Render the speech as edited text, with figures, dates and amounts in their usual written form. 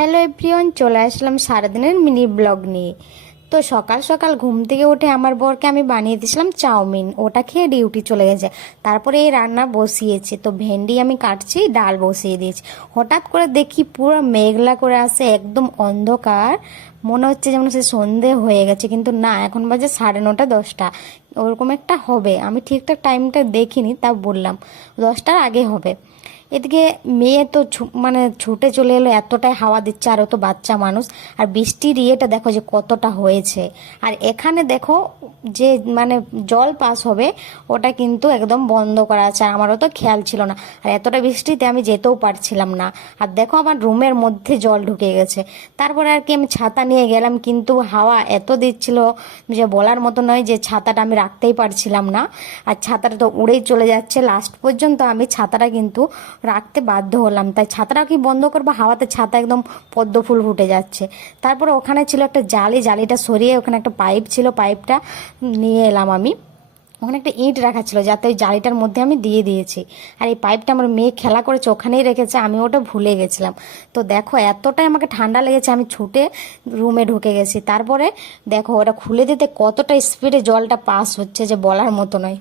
Hello everyone, চলে আসলাম সারাদিনের mini blog নিয়ে। তো সকাল সকাল ঘুম থেকে উঠে আমার বরকে আমি বানিয়ে দিয়েছিলাম চাউমিন, ওটা খেয়ে ডিউটি চলে গেছে। তারপরে এই রান্না বসিয়েছি, তো ভেন্ডি আমি কাটছি, ডাল বসিয়ে দিয়েছি। হঠাৎ করে দেখি পুরো মেঘলা করে আসে, একদম অন্ধকার, মনে হচ্ছে যেমন সে সন্ধে হয়ে গেছে, কিন্তু না, এখন বাজে 9:30 10টা, ওরকম একটা হবে। আমি ঠিকঠাক টাইমটা দেখিনি, তা বললাম 10টার আগে হবে। এদিকে মেয়ে তো মানে ছুটে চলে এলো, এতটাই হাওয়া দিচ্ছে, আর ও তো বাচ্চা মানুষ। আর বৃষ্টির ইয়েটা দেখো যে কতটা হয়েছে। আর এখানে দেখো যে মানে জল পাস হবে, ওটা কিন্তু একদম বন্ধ করা আছে, আর আমারও তো খেয়াল ছিল না। আর এতটা বৃষ্টিতে আমি যেতেও পারছিলাম না। আর দেখো আমার রুমের মধ্যে জল ঢুকে গেছে। তারপরে আর কি আমি ছাতা নিয়ে গেলাম, কিন্তু হাওয়া এত দিচ্ছিল যে বলার মতো নয়, যে ছাতাটা আমি রাখতেই পারছিলাম না। আর ছাতাটা তো উড়েই চলে যাচ্ছে। লাস্ট পর্যন্ত আমি ছাতাটা কিন্তু রাখতে বাধ্য হলাম, তাই ছাতাটা কি বন্ধ করবো, হাওয়াতে ছাতা একদম পদ্ম ফুল ফুটে যাচ্ছে। তারপরে ওখানে ছিল একটা জালি, জালিটা সরিয়ে ওখানে একটা পাইপ ছিল, পাইপটা নিয়ে এলাম আমি। ওখানে একটা ইঁট রাখা ছিল, যাতে ওই জালিটার মধ্যে আমি দিয়ে দিয়েছি। আর এই পাইপটা আমার মেয়ে খেলা করেছে, ওখানেই রেখেছে, আমি ওটা ভুলে গেছিলাম। তো দেখো এতটাই আমাকে ঠান্ডা লেগেছে, আমি ছুটে রুমে ঢুকে গেছি। তারপরে দেখো ওটা খুলে দিতে কতটা স্পিডে জলটা পাস হচ্ছে, যে বলার মতো নয়।